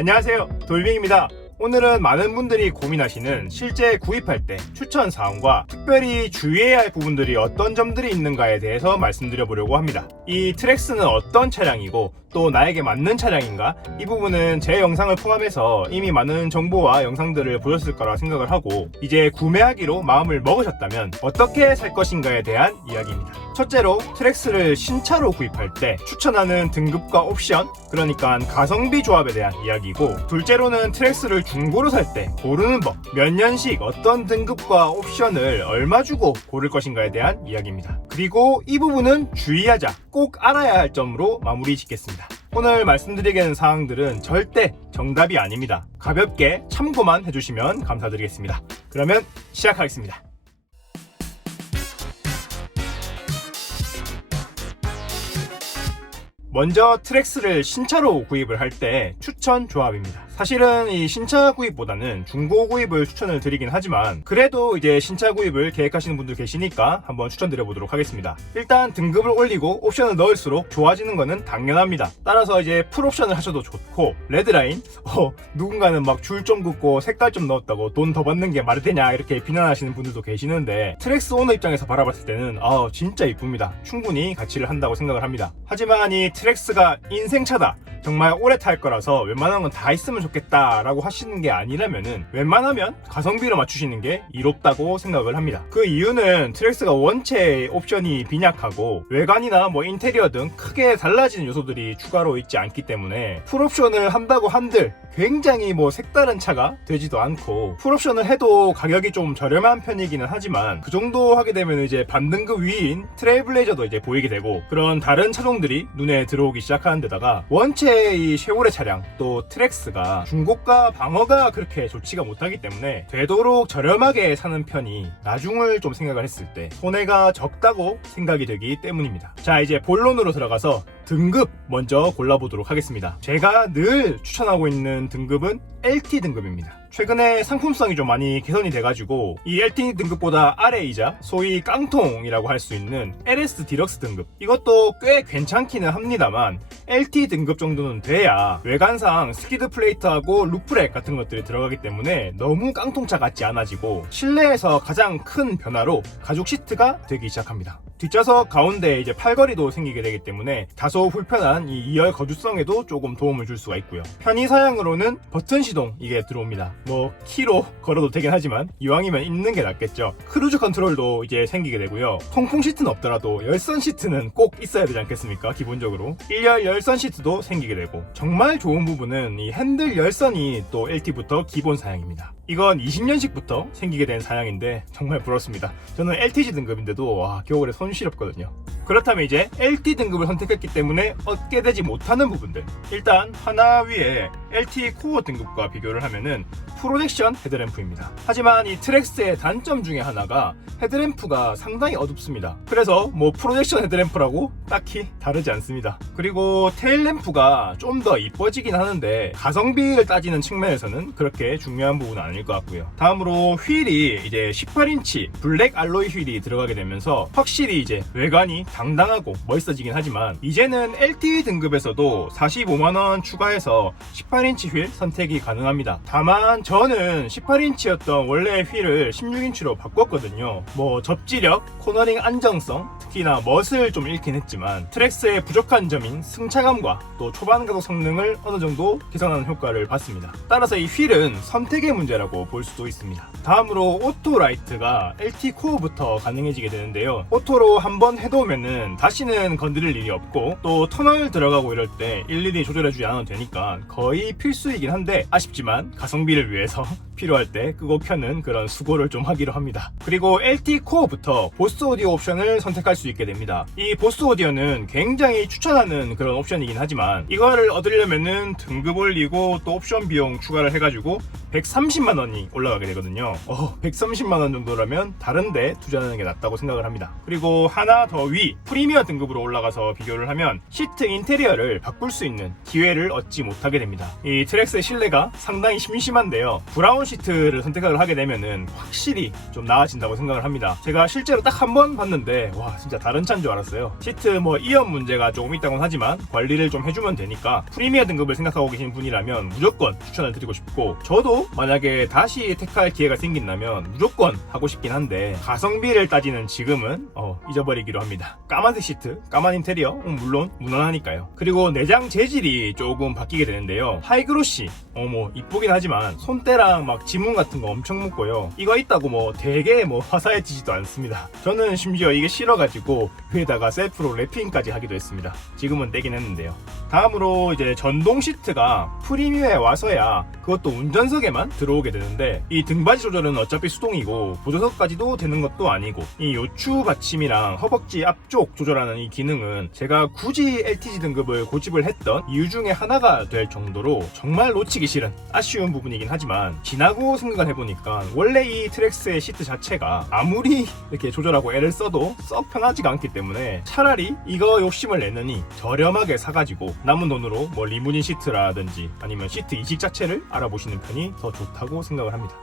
안녕하세요, 돌빙입니다. 오늘은 많은 분들이 고민하시는 실제 구입할 때 추천 사항과 특별히 주의해야 할 부분들이 어떤 점들이 있는가에 대해서 말씀드려 보려고 합니다. 이 트랙스는 어떤 차량이고 또 나에게 맞는 차량인가? 이 부분은 제 영상을 포함해서 이미 많은 정보와 영상들을 보셨을 거라 생각을 하고, 이제 구매하기로 마음을 먹으셨다면 어떻게 살 것인가에 대한 이야기입니다. 첫째로 트랙스를 신차로 구입할 때 추천하는 등급과 옵션, 그러니까 가성비 조합에 대한 이야기고, 둘째로는 트랙스를 중고로 살 때 고르는 법, 몇 년식 어떤 등급과 옵션을 얼마 주고 고를 것인가에 대한 이야기입니다. 그리고 이 부분은 주의하자, 꼭 알아야 할 점으로 마무리 짓겠습니다. 오늘 말씀드리게 된 사항들은 절대 정답이 아닙니다. 가볍게 참고만 해주시면 감사드리겠습니다. 그러면 시작하겠습니다. 먼저 트랙스를 신차로 구입을 할 때 추천 조합입니다. 사실은 이 신차 구입보다는 중고 구입을 추천을 드리긴 하지만, 그래도 이제 신차 구입을 계획하시는 분들 계시니까 한번 추천드려 보도록 하겠습니다. 일단 등급을 올리고 옵션을 넣을수록 좋아지는 거는 당연합니다. 따라서 이제 풀옵션을 하셔도 좋고, 레드라인 누군가는 막 줄 좀 긋고 색깔 좀 넣었다고 돈 더 받는 게 말이 되냐 이렇게 비난하시는 분들도 계시는데, 트랙스 오너 입장에서 바라봤을 때는 진짜 이쁩니다. 충분히 가치를 한다고 생각을 합니다. 하지만 이 트랙스가 인생차다, 정말 오래 탈 거라서 웬만한 건 다 있으면 좋겠다 라고 하시는 게 아니라면은 웬만하면 가성비로 맞추시는 게 이롭다고 생각을 합니다. 그 이유는 트랙스가 원체 옵션이 빈약하고 외관이나 인테리어 등 크게 달라지는 요소들이 추가로 있지 않기 때문에 풀옵션을 한다고 한들 굉장히 색다른 차가 되지도 않고, 풀옵션을 해도 가격이 좀 저렴한 편이기는 하지만 그 정도 하게 되면 이제 반등급 위인 트레일블레이저도 이제 보이게 되고, 그런 다른 차종들이 눈에 들어오기 시작하는 데다가 원체 이 쉐보레 차량 또 트랙스가 중고가 방어가 그렇게 좋지가 못하기 때문에 되도록 저렴하게 사는 편이 나중을 좀 생각을 했을 때 손해가 적다고 생각이 되기 때문입니다. 자, 이제 본론으로 들어가서 등급 먼저 골라보도록 하겠습니다. 제가 늘 추천하고 있는 등급은 LT 등급입니다. 최근에 상품성이 좀 많이 개선이 돼가지고 이 LT 등급보다 아래이자 소위 깡통이라고 할 수 있는 LS 디럭스 등급, 이것도 꽤 괜찮기는 합니다만 LT 등급 정도는 돼야 외관상 스키드 플레이트하고 루프렉 같은 것들이 들어가기 때문에 너무 깡통차 같지 않아지고, 실내에서 가장 큰 변화로 가죽 시트가 되기 시작합니다. 뒷좌석 가운데 이제 팔걸이도 생기게 되기 때문에 다소 불편한 이 2열 거주성에도 조금 도움을 줄 수가 있고요. 편의 사양으로는 버튼 시동 이게 들어옵니다. 키로 걸어도 되긴 하지만 이왕이면 있는 게 낫겠죠. 크루즈 컨트롤도 이제 생기게 되고요. 통풍 시트는 없더라도 열선 시트는 꼭 있어야 되지 않겠습니까? 기본적으로 1열 열선 시트도 생기게 되고, 정말 좋은 부분은 이 핸들 열선이 또 LT부터 기본 사양입니다. 이건 20년식부터 생기게 된 사양인데 정말 부럽습니다. 저는 LTG 등급인데도 겨울에 손 시렵거든요. 그렇다면 이제 LT 등급을 선택했기 때문에 얻게 되지 못하는 부분들, 일단 하나 위에 LT 코어 등급과 비교를 하면은 프로젝션 헤드램프입니다. 하지만 이 트랙스의 단점 중에 하나가 헤드램프가 상당히 어둡습니다. 그래서 프로젝션 헤드램프라고 딱히 다르지 않습니다. 그리고 테일램프가 좀 더 이뻐지긴 하는데 가성비를 따지는 측면에서는 그렇게 중요한 부분은 아닐 것 같고요. 다음으로 휠이 이제 18인치 블랙 알로이 휠이 들어가게 되면서 확실히 이제 외관이 당당하고 멋있어지긴 하지만, 이제는 LT 등급에서도 45만원 추가해서 18인치 휠 선택이 가능합니다. 다만 저는 18인치였던 원래 휠을 16인치로 바꿨거든요. 접지력, 코너링 안정성, 특히나 멋을 좀 잃긴 했지만 트랙스의 부족한 점인 승차감과 또 초반 가속 성능을 어느 정도 개선하는 효과를 봤습니다. 따라서 이 휠은 선택의 문제라고 볼 수도 있습니다. 다음으로 오토 라이트가 LT 코어부터 가능해지게 되는데요. 오토로 한번 해놓으면은 다시는 건드릴 일이 없고, 또 터널 들어가고 이럴 때 일일이 조절해주지 않아도 되니까 거의 필수이긴 한데, 아쉽지만 가성비를 위해서 필요할 때 끄고 켜는 그런 수고를 좀 하기로 합니다. 그리고 LT 코어부터 보스 오디오 옵션을 선택할 수 있게 됩니다. 이 보스 오디오는 굉장히 추천하는 그런 옵션이긴 하지만, 이거를 얻으려면은 등급 올리고 또 옵션 비용 추가를 해가지고 130만원이 올라가게 되거든요. 130만원 정도라면 다른데 투자하는 게 낫다고 생각을 합니다. 그리고 하나 더 위 프리미어 등급으로 올라가서 비교를 하면 시트 인테리어를 바꿀 수 있는 기회를 얻지 못하게 됩니다. 이 트랙스의 실내가 상당히 심심한데요. 브라운 시트를 선택을 하게 되면은 확실히 좀 나아진다고 생각을 합니다. 제가 실제로 딱 한 번 봤는데 와 진짜 다른 차인 줄 알았어요. 시트 뭐 이연 문제가 조금 있다고는 하지만 관리를 좀 해주면 되니까 프리미어 등급을 생각하고 계신 분이라면 무조건 추천을 드리고 싶고, 저도 만약에 다시 택할 기회가 생긴다면 무조건 하고 싶긴 한데 가성비를 따지는 지금은 잊어버리기로 합니다. 까만색 시트, 까만 인테리어 물론 무난하니까요. 그리고 내장 재질이 조금 바뀌게 되는데요. 하이그로시 뭐 이쁘긴 하지만 손때랑 막 지문 같은 거 엄청 묻고요. 이거 있다고 뭐 되게 뭐 화사해지지도 않습니다. 저는 심지어 이게 싫어가지고 위에다가 셀프로 랩핑까지 하기도 했습니다. 지금은 떼긴 했는데요. 다음으로 이제 전동 시트가 프리미어에 와서야 그것도 운전석에만 들어오게 되는데, 이 등받이 조절은 어차피 수동이고 보조석까지도 되는 것도 아니고, 이 요추 받침이랑 허벅지 앞쪽 조절하는 이 기능은 제가 굳이 LTG 등급을 고집을 했던 이유 중에 하나가 될 정도로 정말 놓치기 싫은 아쉬운 부분이긴 하지만, 지나고 생각을 해보니까 원래 이 트랙스의 시트 자체가 아무리 이렇게 조절하고 애를 써도 썩 편하지가 않기 때문에 차라리 이거 욕심을 내느니 저렴하게 사가지고 남은 돈으로 뭐 리무진 시트라든지 아니면 시트 이식 자체를 알아보시는 편이 더 좋다고 생각을 합니다.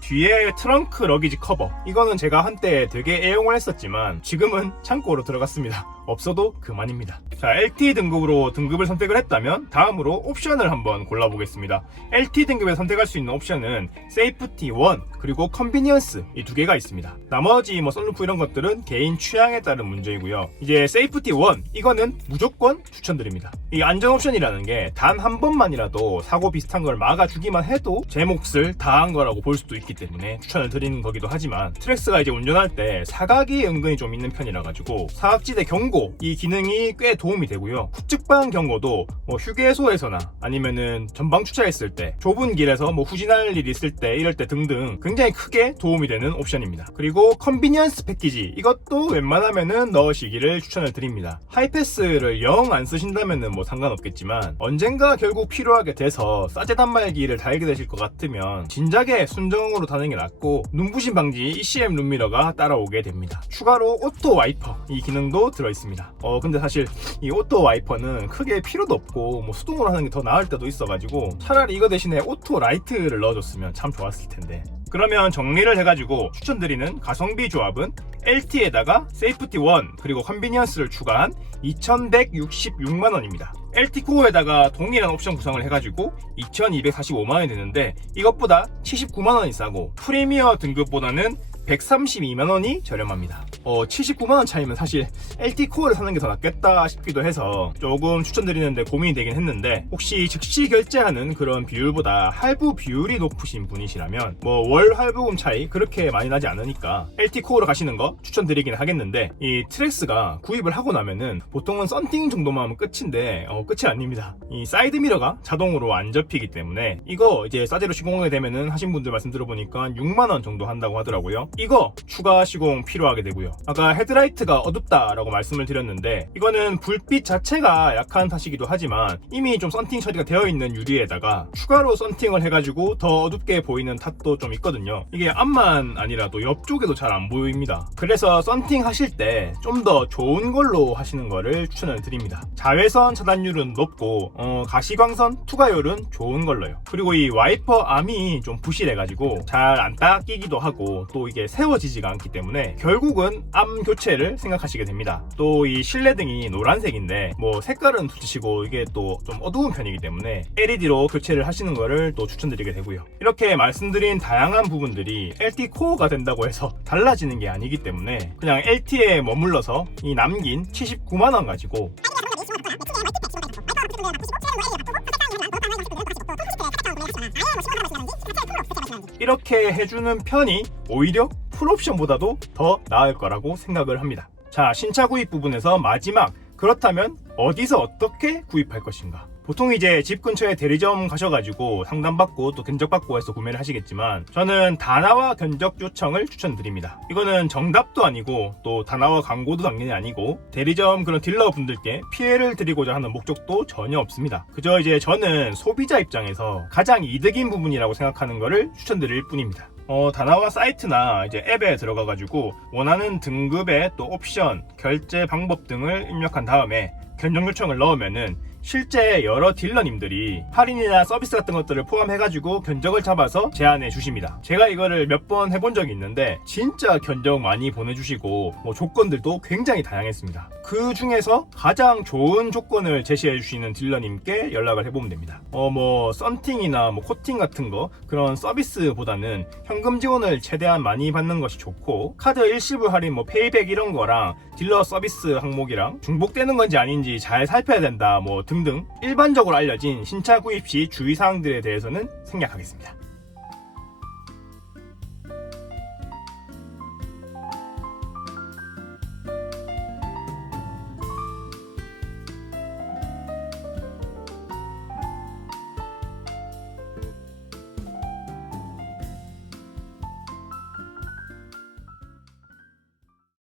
뒤에 트렁크 러기지 커버, 이거는 제가 한때 되게 애용을 했었지만 지금은 창고로 들어갔습니다. 없어도 그만입니다. 자, LT 등급으로 등급을 선택을 했다면 다음으로 옵션을 한번 골라보겠습니다. LT 등급에 선택할 수 있는 옵션은 세이프티 1 그리고 컨비니언스, 이 두 개가 있습니다. 나머지 뭐 썬루프 이런 것들은 개인 취향에 따른 문제이고요. 이제 세이프티 1 이거는 무조건 추천드립니다. 이 안전 옵션이라는 게 단 한 번만이라도 사고 비슷한 걸 막아주기만 해도 제 몫을 다한 거라고 볼 수도 있기 때문에 추천을 드리는 거기도 하지만, 트랙스가 이제 운전할 때 사각이 은근히 좀 있는 편이라 가지고 사각지대 경고 이 기능이 꽤 도움이 되고요. 후측방 경고도 뭐 휴게소에서나 아니면은 전방 주차했을 때, 좁은 길에서 뭐 후진할 일 있을 때, 이럴 때 등등 굉장히 크게 도움이 되는 옵션입니다. 그리고 컨비니언스 패키지, 이것도 웬만하면은 넣으시기를 추천을 드립니다. 하이패스를 영 안 쓰신다면은 뭐 상관없겠지만 언젠가 결국 필요하게 돼서 싸제 단말기를 달게 되실 것 같으면 진작에 순정으로 다는 게 낫고, 눈부심 방지 ECM 룸미러가 따라오게 됩니다. 추가로 오토 와이퍼 이 기능도 들어있습니다. 근데 사실 이 오토 와이퍼는 크게 필요도 없고 뭐 수동으로 하는 게 더 나을 때도 있어가지고 차라리 이거 대신에 오토 라이트를 넣어줬으면 참 좋았을 텐데. 그러면 정리를 해가지고 추천드리는 가성비 조합은 LT에다가 세이프티 1 그리고 컨비니언스를 추가한 2166만원입니다. LT 코어에다가 동일한 옵션 구성을 해가지고 2245만원이 되는데, 이것보다 79만원이 싸고 프리미어 등급보다는 132만원이 저렴합니다. 79만원 차이면 사실 LT 코어를 사는 게 더 낫겠다 싶기도 해서 조금 추천드리는데 고민이 되긴 했는데, 혹시 즉시 결제하는 그런 비율보다 할부 비율이 높으신 분이시라면 뭐 월 할부금 차이 그렇게 많이 나지 않으니까 LT 코어로 가시는 거 추천드리긴 하겠는데, 이 트랙스가 구입을 하고 나면은 보통은 썬팅 정도만 하면 끝인데 끝이 아닙니다. 이 사이드 미러가 자동으로 안 접히기 때문에 이거 이제 싸제로 시공하게 되면은 하신 분들 말씀 들어보니까 6만원 정도 한다고 하더라고요. 이거 추가 시공 필요하게 되고요. 아까 헤드라이트가 어둡다라고 말씀을 드렸는데, 이거는 불빛 자체가 약한 탓이기도 하지만 이미 좀 썬팅 처리가 되어 있는 유리에다가 추가로 썬팅을 해가지고 더 어둡게 보이는 탓도 좀 있거든요. 이게 앞만 아니라도 옆쪽에도 잘 안 보입니다. 그래서 썬팅 하실 때 좀 더 좋은 걸로 하시는 거를 추천을 드립니다. 자외선 차단율은 높고 가시광선 투과율은 좋은 걸로요. 그리고 이 와이퍼 암이 좀 부실해가지고 잘 안 닦이기도 하고, 또 이게 세워지지가 않기 때문에 결국은 암 교체를 생각하시게 됩니다. 또 이 실내등이 노란색인데 뭐 색깔은 두치시고 이게 또 좀 어두운 편이기 때문에 LED로 교체를 하시는 거를 또 추천드리게 되고요. 이렇게 말씀드린 다양한 부분들이 LT 코어가 된다고 해서 달라지는 게 아니기 때문에 그냥 LT에 머물러서 이 남긴 79만원 가지고 이렇게 해주는 편이 오히려 풀옵션보다도 더 나을 거라고 생각을 합니다. 자, 신차 구입 부분에서 마지막, 그렇다면 어디서 어떻게 구입할 것인가? 보통 이제 집 근처에 대리점 가셔가지고 상담받고 또 견적받고 해서 구매를 하시겠지만, 저는 다나와 견적 요청을 추천드립니다. 이거는 정답도 아니고 또 다나와 광고도 당연히 아니고 대리점 그런 딜러분들께 피해를 드리고자 하는 목적도 전혀 없습니다. 그저 이제 저는 소비자 입장에서 가장 이득인 부분이라고 생각하는 거를 추천드릴 뿐입니다. 다나와 사이트나 이제 앱에 들어가가지고 원하는 등급의 또 옵션, 결제 방법 등을 입력한 다음에 견적 요청을 넣으면은 실제 여러 딜러님들이 할인이나 서비스 같은 것들을 포함해가지고 견적을 잡아서 제안해 주십니다. 제가 이거를 몇 번 해본 적이 있는데 진짜 견적 많이 보내주시고 뭐 조건들도 굉장히 다양했습니다. 그 중에서 가장 좋은 조건을 제시해 주시는 딜러님께 연락을 해보면 됩니다. 뭐 썬팅이나 뭐 코팅 같은 거 그런 서비스보다는 현금 지원을 최대한 많이 받는 것이 좋고, 카드 일시불 할인 뭐 페이백 이런 거랑 딜러 서비스 항목이랑 중복되는 건지 아닌지 잘 살펴야 된다 뭐 등등 일반적으로 알려진 신차 구입 시 주의사항들에 대해서는 생략하겠습니다.